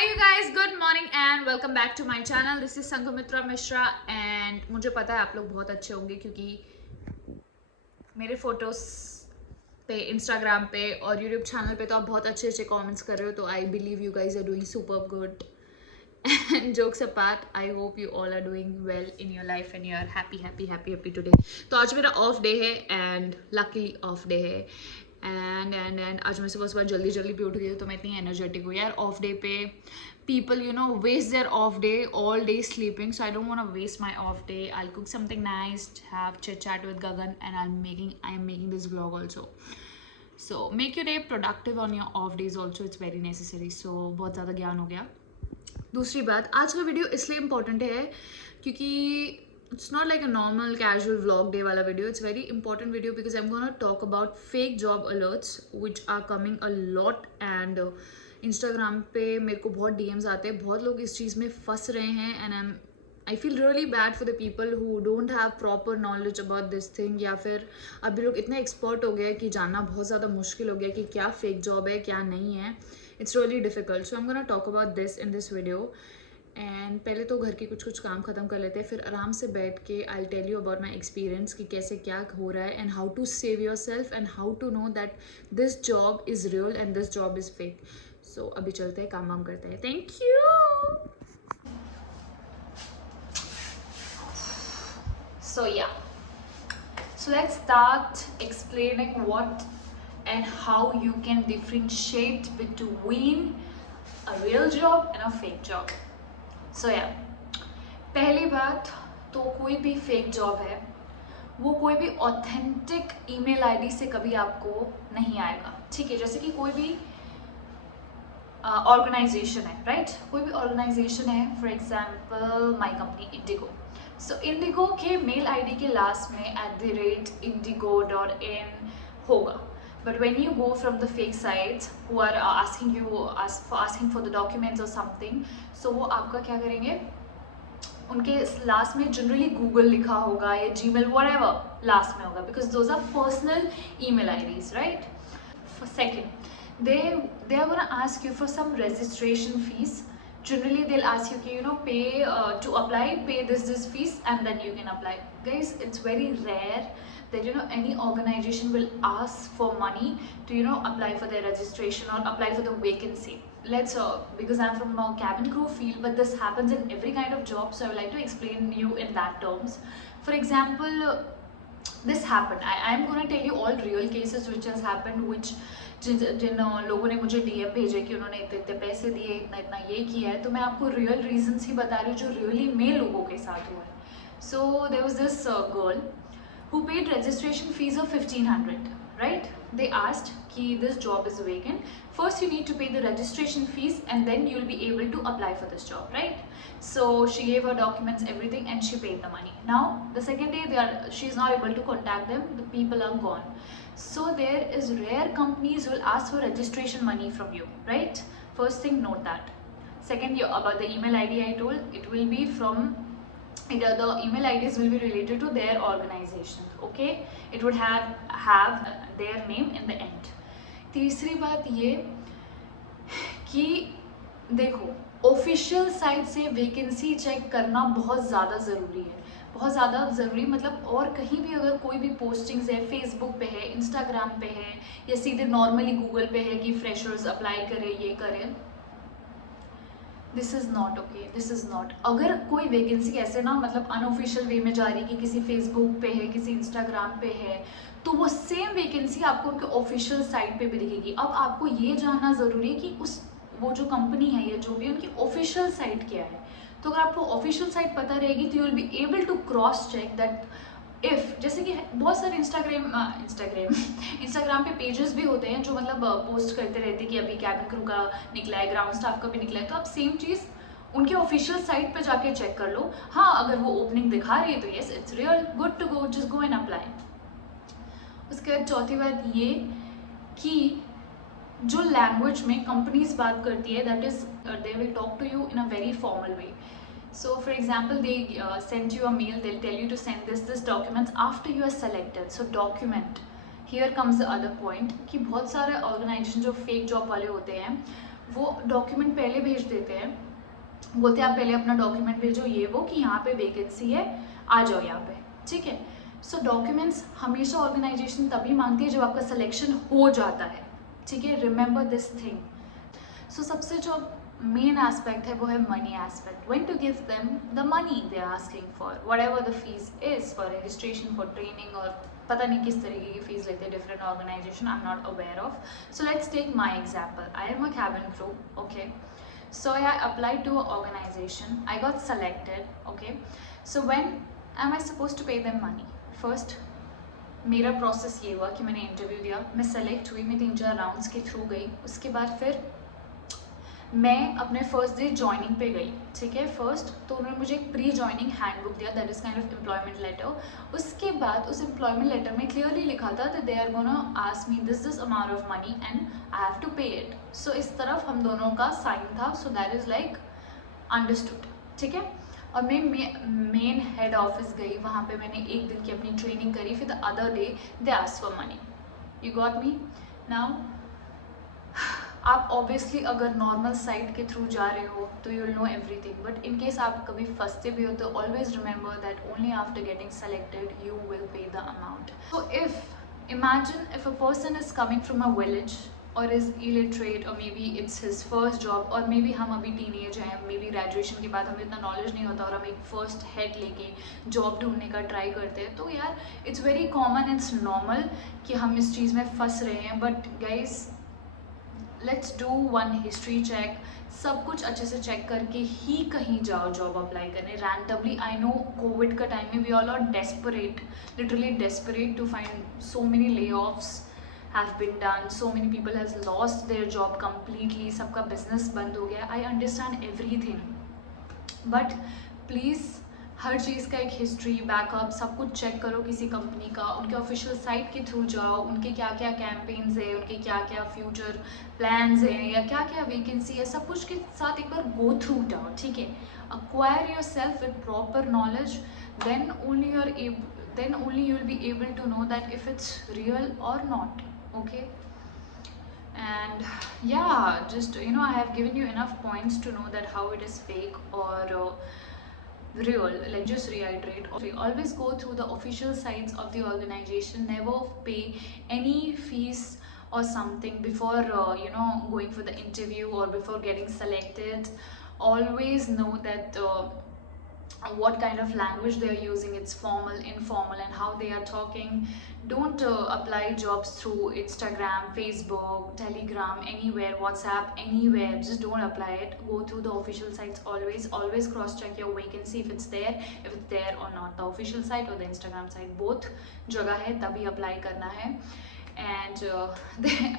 Hi you guys, good morning and welcome back to my channel. This is Sanghumitra Mishra and मुझे पता है आप लोग बहुत अच्छे होंगे क्योंकि मेरे फोटोज पे इंस्टाग्राम पे और यूट्यूब चैनल पे तो आप बहुत अच्छे अच्छे कमेंट्स कर रहे हो, तो I believe you guys are doing super good. And jokes apart, I hope you all are doing well in your life and you are happy today. तो आज मेरा ऑफ डे है and luckily ऑफ डे है and आज मैं सुबह जल्दी भी उठ गई तो मैं इतनी एनर्जेटिक हूँ यार. ऑफ डे पे people waste their off day all day sleeping, so I don't want to waste my off day. I'll cook something nice, have chit chat with Gagan, and I am making this vlog also. So make your day productive on your off days also, it's very necessary. So बहुत ज़्यादा ज्ञान हो गया. दूसरी बात, आज का वीडियो इसलिए इम्पॉर्टेंट है क्योंकि it's not like a normal casual vlog day वाला video. It's very important video because I am gonna talk about fake job alerts which are coming a lot. And Instagram पे मेरे को बहुत डीएम्स आते हैं, बहुत लोग इस चीज़ में फंस रहे हैं and I feel really bad for the people who don't have proper knowledge about this thing. या फिर अभी लोग इतना एक्सपर्ट हो गया कि जानना बहुत ज़्यादा मुश्किल हो गया कि क्या फेक जॉब है क्या नहीं है. It's really difficult. So I am gonna talk about this in this video. And पहले तो घर के कुछ काम ख़त्म कर लेते हैं, फिर आराम से बैठ के I tell you about my experience कि कैसे क्या हो रहा है and how to save your self and how to know that this job is real and this job is fake. So अभी चलते हैं, काम वाम करते हैं. Thank you. So yeah, so let's start explaining what and how you can differentiate between a real job and a fake job. So yeah, पहली बात तो कोई भी फेक जॉब है वो कोई भी ऑथेंटिक ईमेल आईडी से कभी आपको नहीं आएगा. ठीक है, जैसे कि कोई भी ऑर्गेनाइजेशन है, राइट? कोई भी ऑर्गेनाइजेशन है, for example my company Indigo. सो इंडिगो के मेल आईडी के लास्ट में @indigo.in होगा. But when you go from the fake sites who are asking for the documents or something, so वो आपका क्या करेंगे, उनके लास्ट में जनरली गूगल लिखा होगा या जीमेल व्हाटएवर लास्ट में होगा, because those are personal email IDs, right? Second, they are going to ask you for some registration fees. Generally they'll ask you pay to apply, pay this fees and then you can apply. Guys, it's very rare that any organization will ask for money to apply for their registration or apply for the vacancy. Let's because I'm from a cabin crew field, but this happens in every kind of job, so I would like to explain you in that terms. For example, this happened. I am going to tell you all real cases which has happened, which जिन लोगों ने मुझे डीएम भेजे कि उन्होंने इतने इतने पैसे दिए, इतना ये किया है, तो मैं आपको रियल रीजंस ही बता रही हूँ जो रियली में लोगों के साथ हुआ है. So there was this girl who paid registration fees of 1500, right? They asked ki this job is vacant, first you need to pay the registration fees and then you'll be able to apply for this job, right? So she gave her documents, everything, and she paid the money. Now the second day she's not able to contact them, the people are gone. So there is rare companies will ask for registration money from you, right? First thing, note that. Second, about the email ID I told, it will be from either the email IDs will be related to their organization, okay? It would have their name in the end. तीसरी बात ये कि देखो, official site से vacancy check करना बहुत ज़्यादा ज़रूरी है, बहुत ज़्यादा ज़रूरी. मतलब और कहीं भी अगर कोई भी पोस्टिंग्स है, फेसबुक पे है, इंस्टाग्राम पे है या सीधे नॉर्मली गूगल पे है कि फ्रेशर्स अप्लाई करें, ये करें, this is not okay, this is not. अगर कोई वैकेंसी ऐसे ना मतलब अनऑफिशियल वे में जा रही कि किसी फेसबुक पे है, किसी इंस्टाग्राम पे है, तो वो सेम वैकेंसी आपको उनके ऑफिशियल साइट पे भी दिखेगी. अब आपको ये जानना ज़रूरी है कि वो जो कंपनी है या जो भी है उनकी ऑफिशियल साइट क्या है. तो अगर आपको ऑफिशियल साइट पता रहेगी तो you will be able to cross check that if, जैसे कि बहुत सारे इंस्टाग्राम पे पेजेस भी होते हैं जो मतलब पोस्ट करते रहते हैं कि अभी कैबिन क्रू का निकला है, ग्राउंड स्टाफ का भी निकला है, तो आप सेम चीज़ उनके ऑफिशियल साइट पे जाके चेक कर लो. हाँ, अगर वो ओपनिंग दिखा रही है तो yes it's real, good to go, just go and apply. उसके बाद चौथी बात ये कि जो लैंग्वेज में कंपनीज बात करती है, that is they will talk to you in a very formal way. So for example, they send you a mail, they'll tell you to send this documents after you are selected. So document, here comes the other point कि बहुत सारे ऑर्गेनाइजेशन जो fake job वाले होते हैं वो डॉक्यूमेंट पहले भेज देते हैं, बोलते हैं आप पहले अपना डॉक्यूमेंट भेजो ये वो कि यहाँ पे वैकेंसी है, आ जाओ यहाँ पे, ठीक है। सो डॉक्यूमेंट्स हमेशा ऑर्गेनाइजेशन तभी मांगती है जब आपका सिलेक्शन हो जाता है, ठीक है, रिमेंबर दिस थिंग। सो सबसे जो मेन एस्पेक्ट है वो है money aspect, when to give them the money they are asking for, whatever the fees is for registration, for training, और पता नहीं किस तरीके की फीस लेते हैं different organisation, I am not aware of. So let's take my example, I am a cabin crew, okay. So I applied to an organization, I got selected, okay. So when am I supposed to pay them money? First मेरा प्रोसेस ये हुआ कि मैंने इंटरव्यू दिया, मैं सेलेक्ट हुई, मैं 3-4 राउंड्स के थ्रू गई, उसके बाद फिर मैं अपने फर्स्ट डे ज्वाइनिंग पे गई, ठीक है। फर्स्ट तो उन्होंने मुझे एक प्री ज्वाइनिंग हैंडबुक दिया, that is kind of employment letter. उसके बाद उस एम्प्लॉयमेंट लेटर में क्लियरली लिखा था that they are gonna ask me this amount of money and I have to pay it. So इस तरफ हम दोनों का साइन था, so that is like understood, ठीक है। और मैं मेन हेड ऑफिस गई, वहाँ पे मैंने एक दिन की अपनी ट्रेनिंग करी, फिर the other day they ask for money, you got me. Now आप ऑब्वियसली अगर नॉर्मल साइट के थ्रू जा रहे हो तो you will know everything, but in case आप कभी फंसते भी हो तो always remember that only after getting selected you will pay the amount. So if imagine if a person is coming from a village और इज इलिटरेट, और may be it's his first job, और may be हम अभी टीनेज हैं, may be graduation के बाद हमें इतना नॉलेज नहीं होता और हम एक फर्स्ट हेड लेके जॉब ढूंढने का ट्राई करते हैं, तो यार it's very common, it's normal कि हम इस चीज़ में फंस रहे हैं। But guys let's do one history check, सब कुछ अच्छे से चेक करके ही कहीं जाओ जॉब अप्लाई करने रैंडमली। आई नो कोविड का टाइम में we all are desperate, literally desperate to find, so many layoffs have been done, so many people has lost their job completely, सबका business बंद हो गया, I understand everything, but please हर चीज़ का एक history backup सब कुछ चेक करो किसी कंपनी का, उनके ऑफिशियल साइट के थ्रू जाओ, उनके क्या क्या कैंपेन्स है, उनके क्या क्या फ्यूचर प्लान्स हैं, या क्या क्या वैकेंसी है, सब कुछ के साथ एक बार गो थ्रू जाओ, ठीक है। acquire yourself with proper knowledge, then only you will be able to know that if it's real or not, okay. And yeah, just I have given you enough points to know that how it is fake or real. Like, just reiterate, always go through the official sites of the organization, never pay any fees or something before going for the interview or before getting selected. Always know that what kind of language they are using, it's formal, informal, and how they are talking. Don't apply jobs through Instagram, Facebook, Telegram, anywhere, WhatsApp, anywhere. Just don't apply it. Go through the official sites. Always cross check your vacancy if it's there or not, the official site or the Instagram site, both जगह है तभी apply करना है. And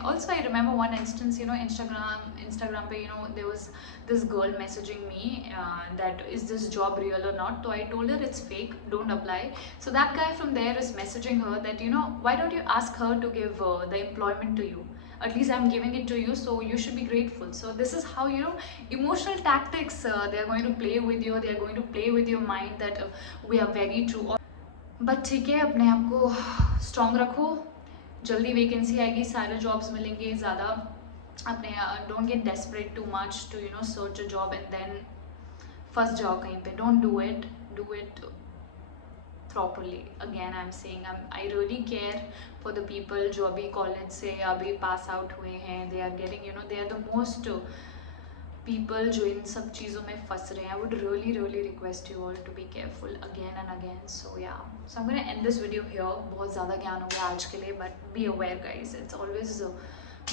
also I remember one instance, Instagram पे, there was this girl messaging me that is this job real or not. So I told her it's fake, don't apply. So that guy from there is messaging her that why don't you ask her to give the employment to you, at least I'm giving it to you, so you should be grateful. So this is how emotional tactics they are going to play with you, they are going to play with your mind that we are very true. But ठीक है, अपने आप को स्ट्रॉन्ग रखो, जल्दी वैकेंसी आएगी, सारे जॉब्स मिलेंगे, ज़्यादा अपने don't get desperate too much to search a job and then फंस जाओ कहीं पे. Don't do it properly. Again I am saying, I really care for the people जो अभी कॉलेज से अभी पास आउट हुए हैं. They are getting they are the most people जो इन सब चीज़ों में फंस रहे हैं. I would really request you all to be careful again and again. So yeah, so I'm gonna end this video here. बहुत ज़्यादा ज्ञान हो गया आज के लिए, but be aware guys, it's always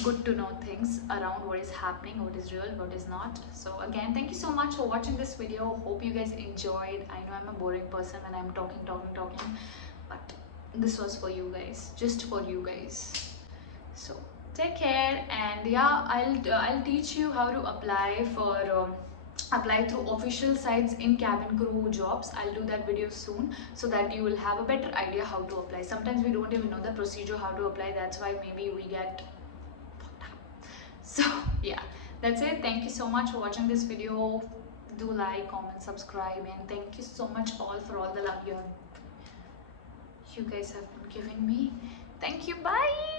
good to know things around what is happening, what is real, what is not. So again, thank you so much for watching this video. Hope you guys enjoyed. I know I'm a boring person and I'm talking, but this was for you guys, just for you guys. So take care, and yeah, I'll teach you how to apply for apply through official sites in cabin crew jobs. I'll do that video soon so that you will have a better idea how to apply. Sometimes we don't even know the procedure how to apply, that's why maybe we get fucked up. So yeah, that's it. Thank you so much for watching this video. Do like, comment, subscribe, and thank you so much all for all the love you guys have been giving me. Thank you. Bye.